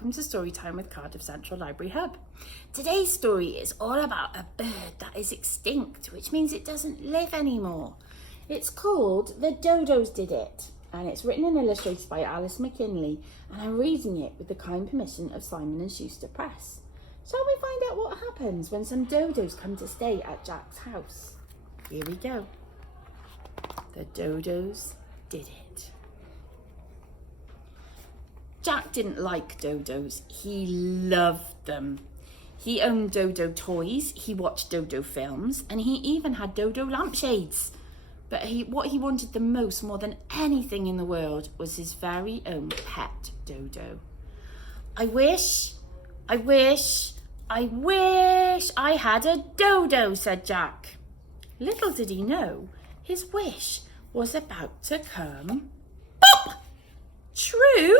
welcome to Storytime with Cardiff Central Library Hub. Today's story is all about a bird that is extinct, which means it doesn't live anymore. It's called The Dodos Did It, and it's written and illustrated by McKinley, and I'm reading it with the kind permission of Simon and Schuster Press. Shall we find out what happens when some dodos come to stay at Jack's house? Here we go. The Dodos Did It. Jack didn't like dodos. He loved them. He owned Dodo toys, he watched Dodo films, and he even had Dodo lampshades. But what he wanted the most, more than anything in the world, was his very own pet Dodo. I wish I had a Dodo, said Jack. Little did he know, his wish was about to come pop! True?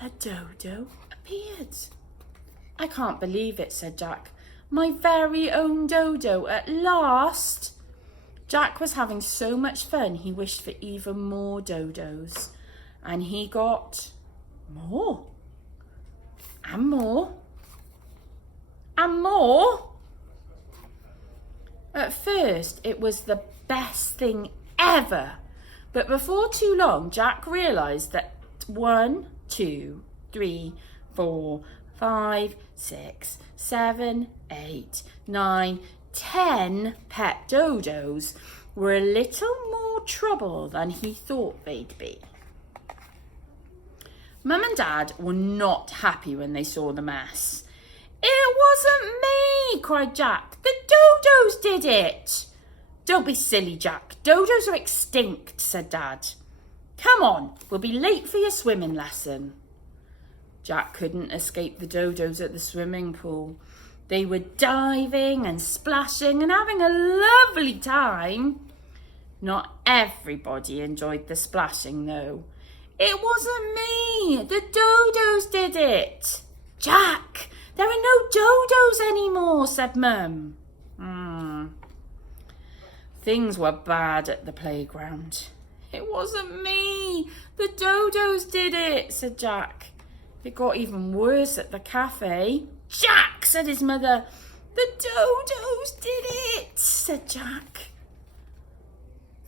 A Dodo appeared. I can't believe it, said Jack. My very own Dodo at last. Jack was having so much fun, he wished for even more Dodos. And he got more. And more. And more. At first, it was the best thing ever. But before too long, Jack realised that 1, 2, 3, 4, 5, 6, 7, 8, 9, 10 pet Dodos were a little more trouble than he thought they'd be. Mum and Dad were not happy when they saw the mess. It wasn't me, cried Jack. The Dodos did it. Don't be silly, Jack. Dodos are extinct, said Dad. Come on, we'll be late for your swimming lesson. Jack couldn't escape the Dodos at the swimming pool. They were diving and splashing and having a lovely time. Not everybody enjoyed the splashing, though. It wasn't me. The Dodos did it. Jack, there are no Dodos anymore, said Mum. Things were bad at the playground. It wasn't me. The Dodos did it, said Jack. It got even worse at the cafe. Jack, said his mother. The Dodos did it, said Jack.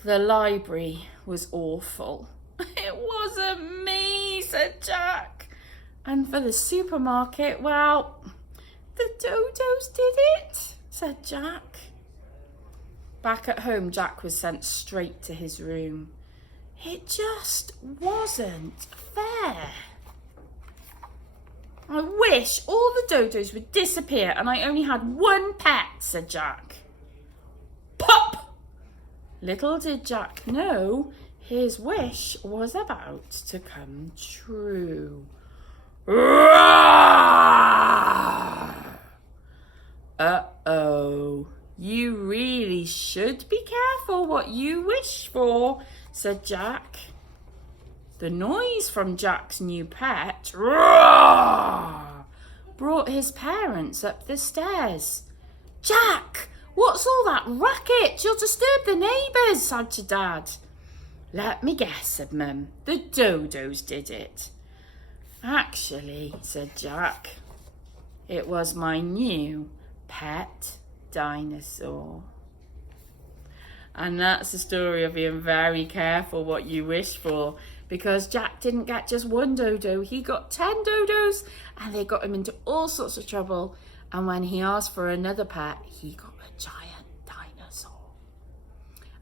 The library was awful. It wasn't me, said Jack. And for the supermarket, well, the Dodos did it, said Jack. Back at home, Jack was sent straight to his room. It just wasn't fair. I wish all the Dodos would disappear and I only had one pet, said Jack. Pop! Little did Jack know, his wish was about to come true. Uh-oh. You really should be careful what you wish for, said Jack. The noise from Jack's new pet brought his parents up the stairs. Jack, what's all that racket? You'll disturb the neighbours, shouted Dad. Let me guess, said Mum. The Dodos did it. Actually, said Jack, it was my new pet dinosaur. And that's the story of being very careful what you wish for, because Jack didn't get just one Dodo, he got 10 Dodos, and they got him into all sorts of trouble. And when he asked for another pet, he got a giant dinosaur.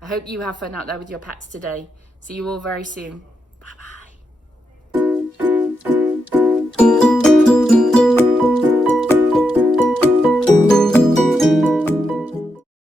I hope you have fun out there with your pets today. See you all very soon. Bye-bye.